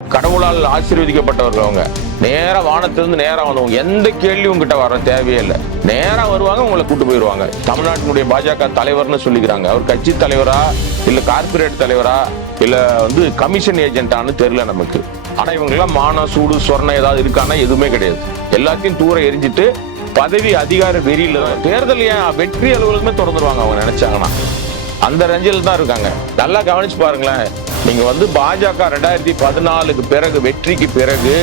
கடவுளால் ஆசீர்வதிக்கப்பட்டவர்கள் அவங்க. நேரா வானத்திலிருந்து நேரா வந்தவங்க. எந்த கேள்வியும் உங்ககிட்ட வர தேவையே இல்லை. நேரா வருவாங்க, உங்களை கூட்டு போயிருவாங்க. தமிழ்நாட்டினுடைய பாஜக தலைவர்னு சொல்லிக்கிறாங்க. அவர் கட்சி தலைவரா இல்ல கார்பரேட் தலைவரா இல்ல கமிஷன் ஏஜென்டான்னு தெரியல நமக்கு. ஆனா இவங்க எல்லாம் மானம் சூடு சொர்ணம் ஏதாவது இருக்கானா எதுவுமே கிடையாது. எல்லாத்தையும் தூர எரிஞ்சிட்டு பதவி அதிகார வெறியில தான். தேர்தல் ஏன் வெற்றி அலுவலகமே திறந்துருவாங்க அவங்க நினைச்சாங்கன்னா. அந்த ரஞ்சில் தான் இருக்காங்க. நல்லா கவனிச்சு பாருங்களேன். நீங்க பாஜக 2014 பிறகு வெற்றிக்கு பிறகு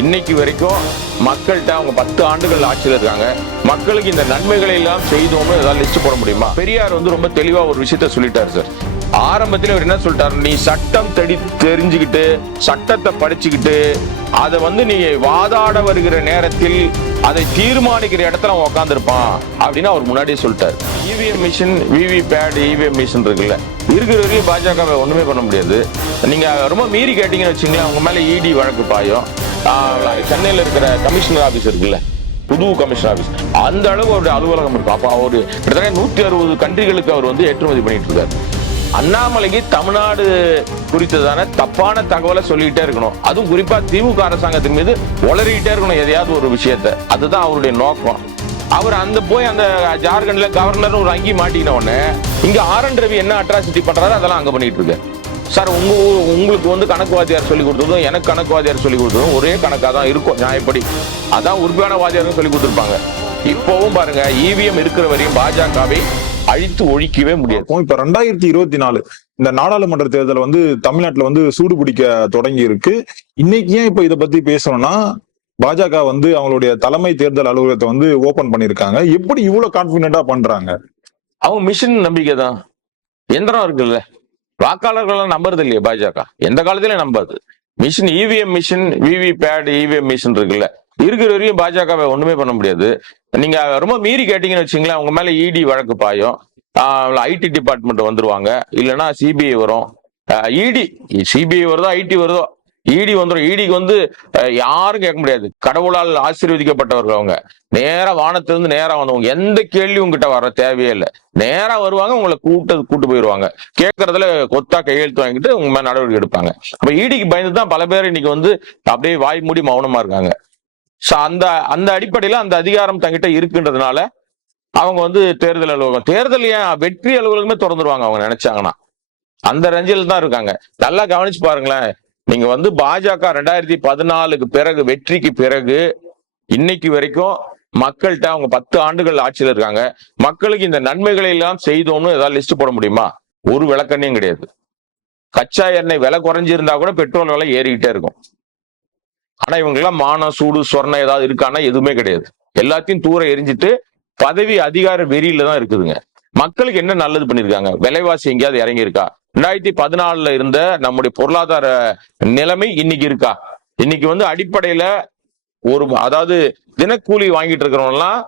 இன்னைக்கு வரைக்கும் மக்கள்கிட்ட அவங்க 10 ஆண்டுகள் ஆட்சியில் இருக்காங்க. மக்களுக்கு இந்த நன்மைகளை எல்லாம் செய்தோம்னு ஏதாவது லிஸ்ட் போட முடியுமா? பெரியார் ரொம்ப தெளிவா ஒரு விஷயத்த சொல்லிட்டாரு சார். ஆரம்பத்தில் அவர் என்ன சொல்லிட்டாரு, நீ சட்டம் தெரிஞ்சுக்கிட்டு சட்டத்தை படிச்சுக்கிட்டு அதை நீ வாதாட வருகிற நேரத்தில் அதை தீர்மானிக்கிற இடத்துல அவன் உட்காந்துருப்பான் அப்படின்னு அவர் முன்னாடியே சொல்லிட்டாரு. EVM machine, VVPAT, EVM machine இருக்குல்ல, இருக்கிற வரைக்கும் பாஜக ஒண்ணுமே பண்ண முடியாது. நீங்க ரொம்ப மீறி கேட்டீங்கன்னு வச்சுங்களேன், அவங்க மேல இடி வழக்கு பாயும். சென்னையில் இருக்கிற கமிஷனர் ஆபீஸ் இருக்குல்ல, புது கமிஷனர் ஆபீஸ், அந்த அளவு அவருடைய அலுவலகம் இருக்கும். அப்ப அவரு கிட்டத்தட்ட 160 கண்ட்ரிகளுக்கு அவர் ஏற்றுமதி பண்ணிட்டு இருக்காரு. அண்ணாமலைக்கு தமிழ்நாடு குறித்ததான தப்பான தகவலை சொல்லிட்டே இருக்கணும். அதுவும் குறிப்பா திமுக அரசாங்கத்தின் மீது உளறிட்டே இருக்கணும் எதையாவது ஒரு விஷயத்த. அதுதான் அவருடைய நோக்கம். அவர் போய் அந்த ஜார்க்கண்ட்ல கவர்னர் ஒரு அங்கி மாட்டின உடனே இங்க ஆர்.என். ரவி என்ன அட்ராசிட்டி பண்றாரு அதெல்லாம் அங்க பண்ணிட்டு இருக்கு. சார் உங்களுக்கு கணக்கு வாத்தியார் சொல்லி கொடுத்ததும் எனக்கு கணக்கு வாத்தியார் சொல்லி கொடுத்ததும் ஒரே கணக்கா தான் இருக்கும் நியாயப்படி. அதான் உறுப்பியான வாத்தியாரும் சொல்லி கொடுத்துருப்பாங்க. இப்பவும் பாருங்க, இவிஎம் இருக்கிற வரையும் பாஜகவை அழித்து ஒழிக்கவே முடியாது. இப்ப 2024 இந்த நாடாளுமன்ற தேர்தல் தமிழ்நாட்டுல சூடு பிடிக்க தொடங்கி இருக்கு. இன்னைக்கு ஏன் இப்ப இதை பத்தி பேசணும்னா, பாஜக அவங்களுடைய தலைமை தேர்தல் அலுவலகத்தை ஓபன் பண்ணிருக்காங்க. எப்படி இவ்வளவு கான்பிடென்டா பண்றாங்க? அவங்க மிஷின் நம்பிக்கை தான். எந்திரம் இருக்குல்ல, வாக்காளர்கள் நம்புறது இல்லையா பாஜக? எந்த காலத்திலயும் நம்பாது. Machine, EVM machine, VVPAT, EVM machine இருக்குல்ல, இருக்கிற வரையும் பாஜக ஒண்ணுமே பண்ண முடியாது. நீங்க ரொம்ப மீறி கேட்டீங்கன்னு வச்சுங்களேன், அவங்க மேல இடி வழக்கு பாயும். ஐடி டிபார்ட்மெண்ட் வந்துருவாங்க, இல்லைன்னா சிபிஐ வரும். இடி சிபிஐ வருதோ ஐடி வருதோ இடி வந்துடும். இடிக்கு யாரும் கேட்க முடியாது. கடவுளால் ஆசீர்வதிக்கப்பட்டவர்கள் அவங்க. நேரா வானத்திலிருந்து நேரா வந்தவங்க. எந்த கேள்வியும் உங்ககிட்ட வர தேவையே இல்லை. நேரா வருவாங்க, உங்களை கூட்டு போயிருவாங்க. கேட்கறதுல கொத்தா கையெழுத்து வாங்கிட்டு உங்க மேல நடவடிக்கை எடுப்பாங்க. அப்ப இடிக்கு பயந்துதான் பல பேர் இன்னைக்கு அப்படியே வாய் மூடி மௌனமா இருக்காங்க. அந்த அடிப்படையில அந்த அதிகாரம் தங்கிட்ட இருக்குன்றதுனால அவங்க தேர்தல் அலுவலகம், தேர்தல் ஏன் வெற்றி அலுவலகமே திறந்துருவாங்க அவங்க நினைச்சாங்கன்னா. அந்த ரஞ்சில் தான் இருக்காங்க. நல்லா கவனிச்சு பாருங்களேன். நீங்க பாஜக 2014 பிறகு வெற்றிக்கு பிறகு இன்னைக்கு வரைக்கும் மக்கள்கிட்ட அவங்க 10 ஆண்டுகள் ஆட்சியில் இருக்காங்க. மக்களுக்கு இந்த நன்மைகளை எல்லாம் செய்தோம்னு ஏதாவது லிஸ்ட் போட முடியுமா? ஒரு விளக்கண்ணையும் கிடையாது. கச்சா எண்ணெய் விலை குறைஞ்சிருந்தா கூட பெட்ரோல் விலை ஏறிக்கிட்டே இருக்கும். ஆனா இவங்க எல்லாம் மானம் சூடு சொர்ணம் ஏதாவது இருக்கானா எதுவுமே கிடையாது. எல்லாத்தையும் தூர எரிஞ்சிட்டு பதவி அதிகார வெறியில தான் இருக்குதுங்க. மக்களுக்கு என்ன நல்லது பண்ணிருக்காங்க? விலைவாசி எங்கேயாவது இறங்கி இருக்கா? 2014 இருந்த நம்முடைய பொருளாதார நிலைமை இன்னைக்கு இருக்கா? இன்னைக்கு அடிப்படையில அதாவது தினக்கூலி வாங்கிட்டு இருக்கிறவங்க எல்லாம்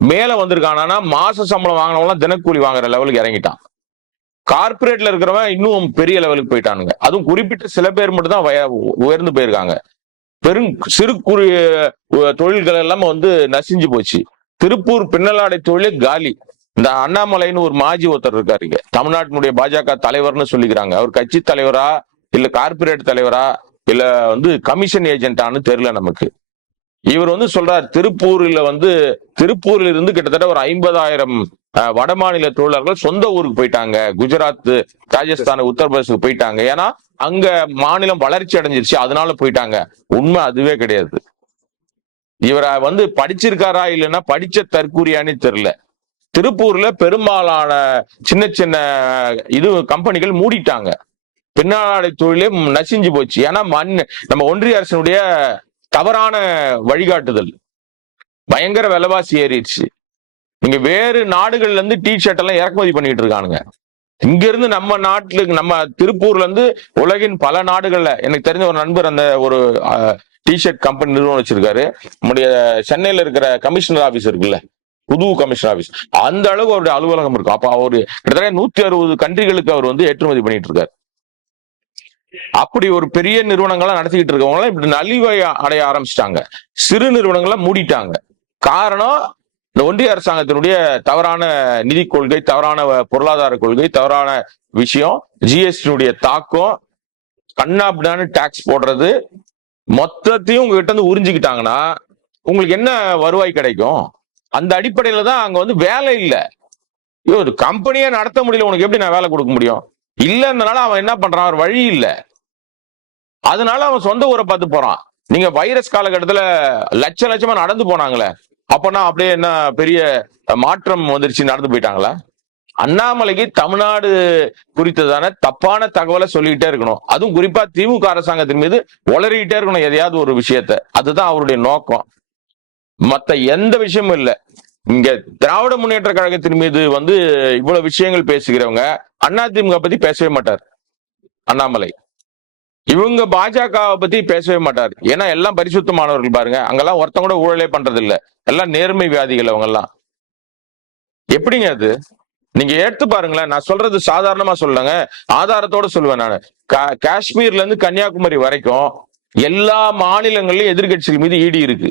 மேல வந்திருக்கானா, மாச சம்பளம் வாங்கினவங்க தினக்கூலி வாங்குற லெவலுக்கு இறங்கிட்டான். கார்பரேட்ல இருக்கிறவன் இன்னும் பெரிய லெவலுக்கு போயிட்டானுங்க. அதுவும் குறிப்பிட்ட சில பேர் மட்டும் தான் உயர்ந்து போயிருக்காங்க. சிறு குறு தொழில்கள் எல்லாம் நசிஞ்சு போச்சு. திருப்பூர் பின்னலாடை தொழிலே காலி. இந்த அண்ணாமலைன்னு ஒரு மாஜி ஒருத்தர் இருக்காரு, தமிழ்நாட்டினுடைய பாஜக தலைவர்னு சொல்லிக்கிறாங்க. அவர் கட்சி தலைவரா இல்ல கார்பரேட் தலைவரா இல்ல கமிஷன் ஏஜென்டான்னு தெரியல நமக்கு. இவர் சொல்றார், திருப்பூர்ல இருந்து கிட்டத்தட்ட ஒரு 50,000 வட மாநில தொழிலாளர்கள் சொந்த ஊருக்கு போயிட்டாங்க. குஜராத், ராஜஸ்தான், உத்தரப்பிரதேசுக்கு போயிட்டாங்க. ஏன்னா அங்க மாநிலம் வளர்ச்சி அடைஞ்சிருச்சு, அதனால போயிட்டாங்க. உண்மை அதுவே கிடையாது. இவரை படிச்சிருக்காரா இல்லைன்னா படிச்ச தற்கூரியான்னு தெரியல. திருப்பூர்ல பெரும்பாலான சின்ன சின்ன கம்பெனிகள் மூடிட்டாங்க. பின்னாடை தொழிலே நசிஞ்சு போச்சு. ஏன்னா நம்ம ஒன்றிய அரசினுடைய தவறான வழிகாட்டுதல். பயங்கர விலைவாசி ஏறிடுச்சு. இங்க வேறு நாடுகள்ல இருந்து டி ஷர்ட் எல்லாம் இறக்குமதி பண்ணிட்டு இருக்கானுங்க. இங்க இருந்து நம்ம நாட்டுல, நம்ம திருப்பூர்ல இருந்து உலகின் பல நாடுகள்ல, எனக்கு தெரிஞ்ச ஒரு நண்பர் அந்த ஒரு டிஷர்ட் கம்பெனி நிறுவனம் வச்சிருக்காரு. நம்முடைய சென்னையில இருக்கிற கமிஷனர் ஆபீஸ் இருக்குல்ல, புது கமிஷனர் ஆபீஸ், அந்த அளவுக்கு அவருடைய அலுவலகம் இருக்கும். அப்ப அவரு கிட்டத்தட்ட 160 கண்ட்ரிகளுக்கு அவர் ஏற்றுமதி பண்ணிட்டு இருக்காரு. அப்படி ஒரு பெரிய நிறுவனங்கள்லாம் நடத்திக்கிட்டு இருக்கவங்க இப்படி நலிவை அடைய ஆரம்பிச்சிட்டாங்க. சிறு நிறுவனங்கள்லாம் மூடிட்டாங்க. காரணம், இந்த ஒன்றிய அரசாங்கத்தினுடைய தவறான நிதி கொள்கை, தவறான பொருளாதார கொள்கை, தவறான விஷயம், ஜிஎஸ்டியுடைய தாக்கம், கண்ணாபிடான்னு டாக்ஸ் போடுறது மொத்தத்தையும் உங்ககிட்ட இருந்து உறிஞ்சிக்கிட்டாங்கன்னா உங்களுக்கு என்ன வருவாய் கிடைக்கும்? அந்த அடிப்படையில தான் அங்க வந்து வேலை இல்லை. ஒரு கம்பெனியே நடத்த முடியல, உனக்கு எப்படி நான் வேலை கொடுக்க முடியும்? இல்லைன்னால அவன் என்ன பண்றான், ஒரு வழி இல்லை, அதனால அவன் சொந்த ஊரை பார்த்து போறான். நீங்க வைரஸ் காலகட்டத்துல லட்சமா நடந்து போனாங்களே, அப்பனா அப்படியே என்ன பெரிய மாற்றம் வந்துருச்சு, நடந்து போயிட்டாங்களா? அண்ணாமலைக்கு தமிழ்நாடு குறித்ததான தப்பான தகவலை சொல்லிக்கிட்டே இருக்கணும். அதுவும் குறிப்பா திமுக அரசாங்கத்தின் மீது உளறிக்கிட்டே இருக்கணும் எதையாவது ஒரு விஷயத்த. அதுதான் அவருடைய நோக்கம், மத்த எந்த விஷயமும் இல்லை. இங்க திராவிட முன்னேற்ற கழகத்தின் மீது வந்து இவ்வளவு விஷயங்கள் பேசுகிறவங்க அதிமுக பத்தி பேசவே மாட்டார் அண்ணாமலை. இவங்க பாஜகவை பத்தி பேசவே மாட்டார். ஏன்னா எல்லாம் பரிசுத்தமானவர்கள் பாருங்க, அங்கெல்லாம் ஒருத்தங்க கூட ஊழலே பண்றது இல்ல, எல்லாம் நேர்மை வியாதிகள் அவங்க எல்லாம். எப்படிங்க அது? நீங்க எடுத்து பாருங்களேன். நான் சொல்றது சாதாரணமா சொல்லுங்க, ஆதாரத்தோட சொல்லுவேன். நான் காஷ்மீர்ல இருந்து கன்னியாகுமரி வரைக்கும் எல்லா மாநிலங்களிலும் எதிர்கட்சிகள் மீது ஈடி இருக்கு,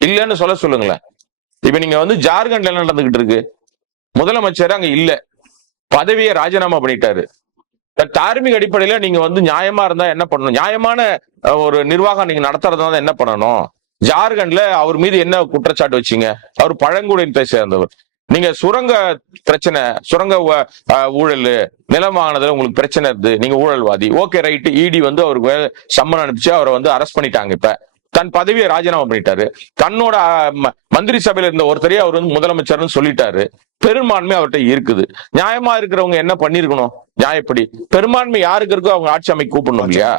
இல்லன்னு சொல்லுங்களேன். இப்ப நீங்க வந்து ஜார்க்கண்ட்ல என்ன நடந்துகிட்டு இருக்கு? முதலமைச்சர் அங்க இல்ல, பதவியை ராஜினாமா பண்ணிட்டாரு. தார்மீக அடிப்படையில நீங்க வந்து நியாயமா இருந்தா என்ன பண்ணணும்? நியாயமான ஒரு நிர்வாகம் நீங்க நடத்துறதா என்ன பண்ணணும்? ஜார்க்கண்ட்ல அவர் மீது என்ன குற்றச்சாட்டு வச்சீங்க? அவர் பழங்குடியினத்தை சேர்ந்தவர். நீங்க சுரங்க பிரச்சனை, சுரங்க ஊழல், நிலம் வாங்கினதுல உங்களுக்கு பிரச்சனை இருந்து நீங்க ஊழல்வாதி, ஓகே ரைட். இடி வந்து அவருக்கு சம்மன் அனுப்பிச்சு அவரை வந்து அரெஸ்ட் பண்ணிட்டாங்க. இப்ப தன் பதவியை ராஜினாமா பண்ணிட்டாரு. தன்னோட மந்திரி சபையில இருந்த ஒருத்தரையே அவர் வந்து முதலமைச்சர்னு சொல்லிட்டாரு. பெரும்பான்மை அவர்கிட்ட இருக்குது. நியாயமா இருக்கிறவங்க என்ன பண்ணிருக்கணும்? நியாயப்படி பெரும்பான்மை யாருக்கு இருக்கோ அவங்க ஆட்சி அமைக்க கூப்பிடணும் இல்லையா?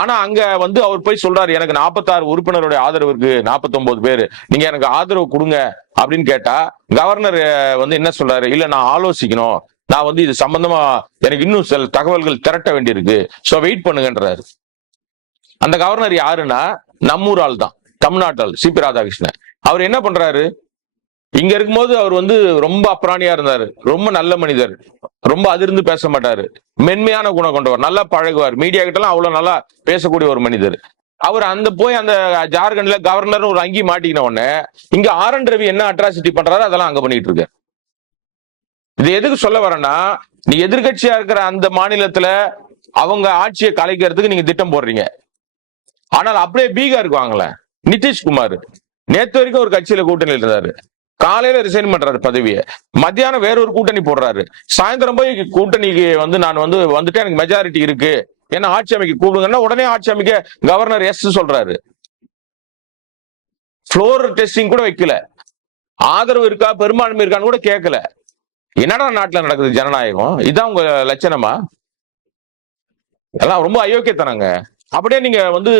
ஆனா அங்க வந்து அவர் போய் சொல்றாரு, எனக்கு 46 உறுப்பினருடைய ஆதரவு இருக்கு, 49 பேரு, நீங்க எனக்கு ஆதரவு கொடுங்க அப்படின்னு கேட்டா கவர்னர் வந்து என்ன சொல்றாரு, இல்ல நான் ஆலோசிக்கணும், நான் வந்து இது சம்பந்தமா எனக்கு இன்னும் சில தகவல்கள் திரட்ட வேண்டியிருக்கு, சோ வெயிட் பண்ணுங்கன்றாரு. அந்த கவர்னர் யாருன்னா நம்மூர் ஆள் தான், தமிழ்நாட்டால் சிபி ராதாகிருஷ்ணன். அவர் என்ன பண்றாரு, இங்க இருக்கும்போது அவர் வந்து ரொம்ப அப்ராணியா இருந்தாரு, ரொம்ப நல்ல மனிதர், ரொம்ப அதிர்ந்து பேச மாட்டாரு, மென்மையான குணம் கொண்டவர், நல்லா பழகுவார், மீடியா கிட்ட எல்லாம் அவ்வளவு நல்லா பேசக்கூடிய ஒரு மனிதர். அவர் அந்த போய் அந்த ஜார்க்கண்ட்ல கவர்னர் ஒரு அங்கி மாட்டிக்கின உடனே இங்க RN ரவி என்ன அட்ராசிட்டி பண்றாரு அதெல்லாம் அங்க பண்ணிட்டு இருக்காரு. இது எதுக்கு சொல்ல வரேன்னா, நீ எதிர்கட்சியா இருக்கிற அந்த மாநிலத்துல அவங்க ஆட்சியை கலைக்கிறதுக்கு நீங்க திட்டம் போடுறீங்க. ஆனால் அப்படியே பீகாருக்கு வாங்கல, நிதிஷ்குமார் நேத்து வரைக்கும் ஒரு கட்சியில கூட்டணியில் இருந்தாரு, காலையில ரிசைன் பண்றாரு பதவியை, மத்தியானம் வேற ஒரு கூட்டணி போடுறாரு, சாயந்தரம் போய் கூட்டணிக்கு வந்து நான் வந்து வந்துட்டு எனக்கு மெஜாரிட்டி இருக்கு, என்ன ஆட்சி அமைக்க கூப்பிடுங்கன்னா உடனே ஆட்சி அமைக்க கவர்னர் எஸ் சொல்றாரு. ஃப்ளோர் டெஸ்டிங் கூட வைக்கல, ஆதரவு இருக்கா பெரும்பான்மை இருக்கான்னு கூட கேட்கல. என்னடா நாட்டுல நடக்குது ஜனநாயகம்? இதான் உங்க லட்சணமா? எல்லாம் ரொம்ப அயோக்கியத்தனங்க. அப்படியே நீங்க வந்து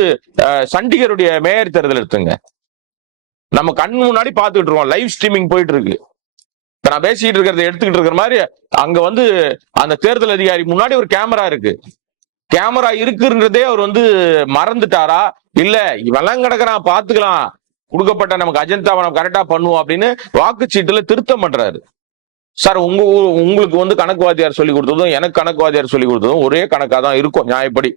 சண்டிகருடைய மேயர் தேர்தல் எடுத்துங்க, நம்ம கண் முன்னாடி பாத்துக்கிட்டு இருக்கோம், லைவ் ஸ்ட்ரீமிங் போயிட்டு இருக்கு. இப்ப நான் பேசிட்டு இருக்கிறத எடுத்துக்கிட்டு இருக்கிற மாதிரி அங்க வந்து அந்த தேர்தல் அதிகாரி முன்னாடி ஒரு கேமரா இருக்கு. கேமரா இருக்குன்றதே அவர் வந்து மறந்துட்டாரா, இல்ல இவெல்லாம் கிடக்குறான் பாத்துக்கலாம், கொடுக்கப்பட்ட நமக்கு அஜெண்டாவை நம்ம கரெக்டா பண்ணுவோம் அப்படின்னு வாக்குச்சீட்டுல திருத்தம் பண்றாரு. சார் உங்களுக்கு வந்து கணக்கு வாத்தியார் சொல்லி கொடுத்ததும் எனக்கு கணக்கு வாத்தியார் சொல்லி கொடுத்ததும் ஒரே கணக்கா தான் இருக்கும் நியாயப்படி.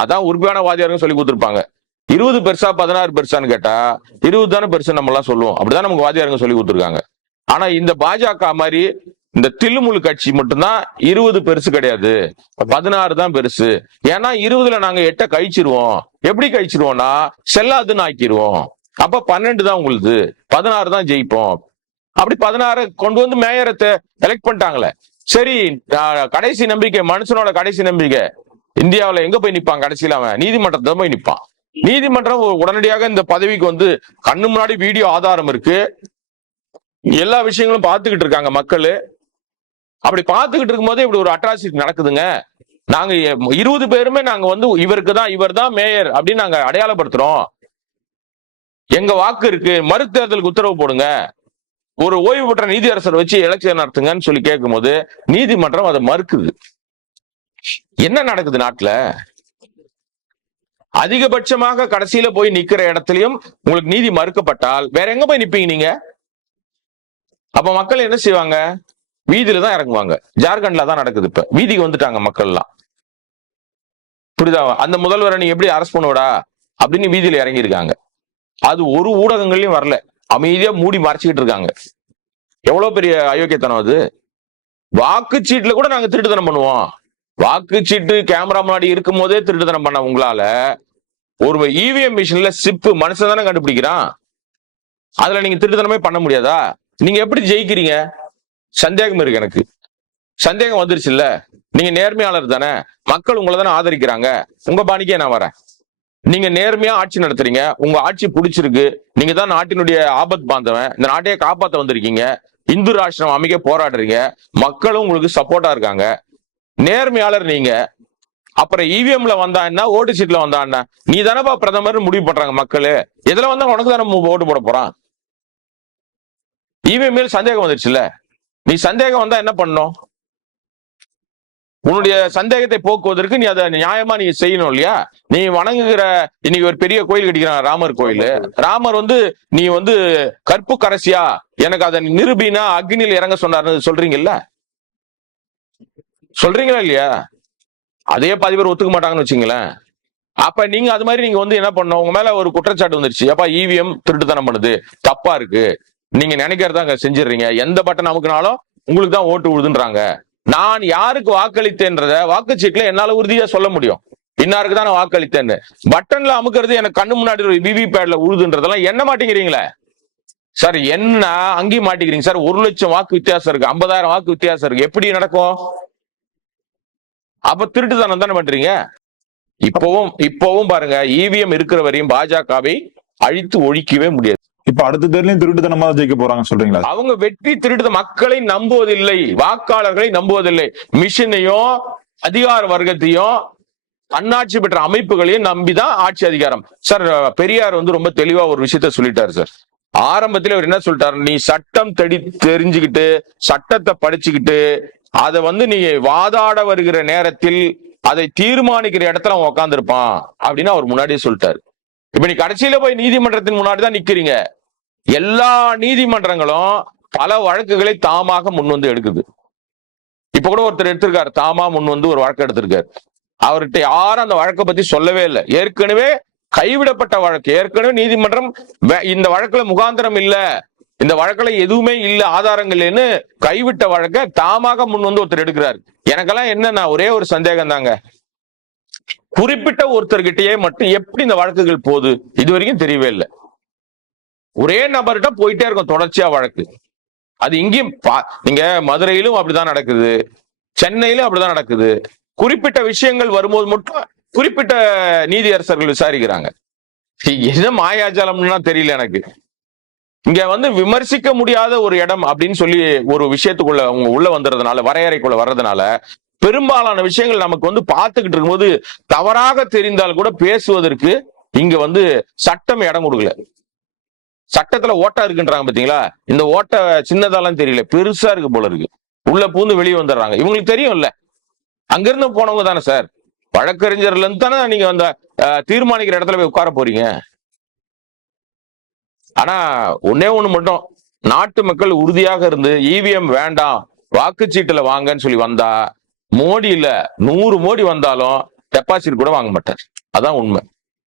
அதான் உறுப்பியான வாத்தியாருங்க சொல்லி கொடுத்துருப்பாங்க. 20 பெருசா 16 பெருசான்னு கேட்டா 20 தானே பெருசு நம்ம எல்லாம் சொல்லுவோம். அப்படிதான் நமக்கு வாத்தியாருங்க சொல்லி கொடுத்துருக்காங்க. ஆனா இந்த பாஜக மாதிரி இந்த தில்லுமுழு கட்சி மட்டும்தான் 20 பெருசு கிடையாது, 16 தான் பெருசு. ஏன்னா 20ல நாங்க 8 கழிச்சிருவோம். எப்படி கழிச்சிருவோம்னா செல்லாதுன்னு ஆக்கிடுவோம். அப்ப 12 தான் உங்களுக்கு, 16 தான் ஜெயிப்போம். அப்படி 16 கொண்டு வந்து மேயரத்தை எலெக்ட் பண்ணிட்டாங்களே. சரி, கடைசி நம்பிக்கை, மனுஷனோட கடைசி நம்பிக்கை இந்தியாவில எங்க போய் நிப்பான்? கடைசியில அவன் நீதிமன்றத்தை போய் நிப்பான். நீதிமன்றம் உடனடியாக இந்த பதவிக்கு வந்து கண்ணு முன்னாடி வீடியோ ஆதாரம் இருக்கு, எல்லா விஷயங்களும் பார்த்துக்கிட்டு இருக்காங்க மக்கள். அப்படி பார்த்துக்கிட்டு இருக்கும் போதே இப்படி ஒரு அட்ராசிட்டி நடக்குதுங்க. நாங்க 20 பேருமே நாங்க வந்து இவருக்கு தான், இவர் தான் மேயர் அப்படின்னு நாங்க அடையாளப்படுத்துறோம், எங்க வாக்கு இருக்கு, மறுதேர்தலுக்கு உத்தரவு போடுங்க, ஒரு ஓய்வு பெற்ற நீதியரசர் வச்சு எலெக்ஷன் நடத்துங்கன்னு சொல்லி கேட்கும் போது நீதிமன்றம் அதை மறுக்குது. என்ன நடக்குது நாட்டுல? அதிகபட்சமாக கடைசியில போய் நிக்கிற இடத்துலயும் உங்களுக்கு நீதி மறுக்கப்பட்டால் வேற எங்க போய் நிப்பீங்க நீங்க? அப்ப மக்கள் என்ன செய்வாங்க? வீதியில தான் இறங்குவாங்க. ஜார்க்கண்ட்ல தான் நடக்குது. இப்ப வீதிக்கு வந்துட்டாங்க மக்கள் எல்லாம். புரியுதா? அந்த முதல்வரை நீ எப்படி அரெஸ்ட் பண்ணுவடா அப்படின்னு வீதியில இறங்கி இருக்காங்க. அது ஒரு ஊடகங்களையும் வரல, அமைதியா மூடி மறைச்சிக்கிட்டு இருக்காங்க. எவ்வளவு பெரிய அயோக்கியத்தனம் அது! வாக்குச்சீட்டுல கூட நாங்க திருட்டுத்தனம் பண்ணுவோம், வாக்குச்சீட்டு கேமரா முன்னாடி இருக்கும் போதே திருட்டுத்தனம் பண்ண உங்களால ஒரு இவிஎம் மிஷின்ல சிப்பு மனுஷன் தானே கண்டுபிடிக்கிறான், அதுல நீங்க திருட்டுத்தனமே பண்ண முடியாதா? நீங்க எப்படி ஜெயிக்கிறீங்க? சந்தேகம் இருக்கு எனக்கு. சந்தேகம் வந்துருச்சு இல்ல, நீங்க நேர்மையாளர் தானே, மக்கள் உங்களை தானே ஆதரிக்கிறாங்க. உங்க பாணிக்கே நான் வரேன். நீங்க நேர்மையா ஆட்சி நடத்துறீங்க, உங்க ஆட்சி பிடிச்சிருக்கு, நீங்க தான் நாட்டினுடைய ஆபத் பாந்தவன், இந்த நாட்டையே காப்பாத்த வந்திருக்கீங்க, இந்து ராஷ்டிரம் அமைக்க போராடுறீங்க, மக்களும் உங்களுக்கு சப்போர்ட்டா இருக்காங்க, நேர்மையாளர் நீங்க. அப்புறம் இவிஎம்ல வந்தா என்ன, ஓட்டு சீட்ல வந்தா என்ன? நீ தானப்பா பிரதமர் முடிவு பண்றாங்க மக்களு. எதுல வந்தா உனக்கு தானே ஓட்டு போட போறான். இவிஎம் மேல் சந்தேகம் வந்துருச்சுல்ல, நீ சந்தேகம் வந்தா என்ன பண்ணும்? உன்னுடைய சந்தேகத்தை போக்குவதற்கு நீ அதை நியாயமா நீ செய்யணும் இல்லையா? நீ வணங்குகிற இன்னைக்கு ஒரு பெரிய கோயில் கட்டிக்கிறான், ராமர் கோயில். ராமர் நீ கற்பு கரசியா எனக்கு அதை நிரூபினா அக்னியில் இறங்க சொன்னார்னு சொல்றீங்கல்ல, சொல்றீங்களா இல்லையா? அதே பாதி பேர் ஒத்துக்க மாட்டாங்கன்னு வச்சுங்களேன். அப்ப நீங்க அது மாதிரி நீங்க என்ன பண்ணணும், உங்க மேல ஒரு குற்றச்சாட்டு வந்துருச்சு, அப்பா இவிஎம் திருட்டுத்தனம் பண்ணுது, தப்பா இருக்கு, நீங்க நினைக்கிறதா செஞ்சிடறீங்க, எந்த பட்டன் அமுக்குனாலும் உங்களுக்கு தான் ஓட்டு விழுதுன்றாங்க. நான் யாருக்கு வாக்களித்தேன்றத வாக்குச்சீட்டுல என்னால உறுதியா சொல்ல முடியும், இன்னாருக்கு தான் நான் வாக்களித்தேன்னு. பட்டன்ல அமுக்கிறது எனக்கு கண்ணு முன்னாடி ஒரு விவி பேட்ல உழுதுன்றதெல்லாம் என்ன மாட்டேங்கிறீங்களே சார்? என்ன அங்கேயும் மாட்டேங்கிறீங்க சார்? 1 லட்சம் வாக்கு வித்தியாசம் இருக்கு, 50,000 வாக்கு வித்தியாசம் இருக்கு, எப்படி நடக்கும்? அப்ப திருட்டுத்தனம் தானே பண்றீங்க. இப்பவும் பாருங்க, இவிஎம் இருக்கிற வரையும் பாஜகவை அழித்து ஒழிக்கவே முடியாது. இப்ப அடுத்த தேர்தலையும் திருட்டுத்தனமா ஜெயிக்க போறாங்க சொல்றீங்களா? அவங்க வெற்றி திருட்டு மக்களை நம்புவதில்லை, வாக்காளர்களை நம்புவதில்லை, மிஷினையும் அதிகார வர்க்கத்தையும் தன்னாட்சி பெற்ற அமைப்புகளையும் நம்பிதான் ஆட்சி அதிகாரம். சார் பெரியார் ரொம்ப தெளிவா ஒரு விஷயத்த சொல்லிட்டாரு சார். ஆரம்பத்தில் அவர் என்ன சொல்லிட்டாரு, நீ சட்டம் தெரிஞ்சுக்கிட்டு சட்டத்தை படிச்சுக்கிட்டு அதை நீ வாதாட வருகிற நேரத்தில் அதை தீர்மானிக்கிற இடத்துல அவன் உட்கார்ந்து இருப்பான் அப்படின்னு அவர் முன்னாடியே சொல்லிட்டாரு. இப்ப நீ கடைசியில போய் நீதிமன்றத்தின் முன்னாடிதான் நிக்கிறீங்க. எல்லா நீதிமன்றங்களும் பல வழக்குகளை தாமாக முன் எடுக்குது. இப்ப கூட ஒருத்தர் எடுத்திருக்காரு, தாமா முன் ஒரு வழக்கு எடுத்திருக்காரு. அவர்கிட்ட யாரும் அந்த வழக்கை பத்தி சொல்லவே இல்லை. ஏற்கனவே கைவிடப்பட்ட வழக்கு, ஏற்கனவே நீதிமன்றம் இந்த வழக்குல முகாந்திரம் இல்ல, இந்த வழக்குல எதுவுமே இல்ல, ஆதாரங்கள் கைவிட்ட வழக்க தாமாக முன் ஒருத்தர் எடுக்கிறாரு. எனக்கெல்லாம் என்னன்னா ஒரே ஒரு சந்தேகம் தாங்க, குறிப்பிட்ட ஒருத்தர்கிட்டயே மட்டும் எப்படி இந்த வழக்குகள் போகுது இது வரைக்கும் தெரியவே இல்லை. ஒரே நபர்கிட்ட போயிட்டே இருக்கும் தொடர்ச்சியா வழக்கு. அது இங்கேயும் நீங்க மதுரையிலும் அப்படிதான் நடக்குது, சென்னையிலும் அப்படிதான் நடக்குது. குறிப்பிட்ட விஷயங்கள் வரும்போது மட்டும் குறிப்பிட்ட நீதியரசர்கள் விசாரிக்கிறாங்க. என்ன மாயாஜாலம்னா தெரியல எனக்கு. இங்க விமர்சிக்க முடியாத ஒரு இடம் அப்படின்னு சொல்லி ஒரு விஷயத்துக்குள்ள அவங்க உள்ள வந்துறதுனால, வரையறைக்குள்ள வர்றதுனால பெரும்பாலான விஷயங்கள் நமக்கு பார்த்துக்கிட்டு இருக்கும்போது தவறாக தெரிந்தால் கூட பேசுவதற்கு இங்க சட்டம் இடம் கொடுக்கல. சட்டத்துல ஓட்டா இருக்குன்றாங்க பாத்தீங்களா, இந்த ஓட்டை சின்னதாலாம் தெரியல, பெருசா இருக்கு போல இருக்கு. உள்ள பூந்து வெளியே வந்துடுறாங்க. இவங்களுக்கு தெரியும்ல, அங்கிருந்து போனவங்க தானே சார், வழக்கறிஞர்ல இருந்து தானே நீங்க தீர்மானிக்கிற இடத்துல போய் உட்கார போறீங்க. ஆனா ஒன்னே ஒண்ணு மட்டும், நாட்டு மக்கள் உறுதியாக இருந்து இவிஎம் வேண்டாம் வாக்குச்சீட்டுல வாங்கன்னு சொல்லி வந்தா, மோடி இல்ல 100 மோடி வந்தாலும் டெபாசிட் கூட வாங்க மாட்டார். அதான் உண்மை.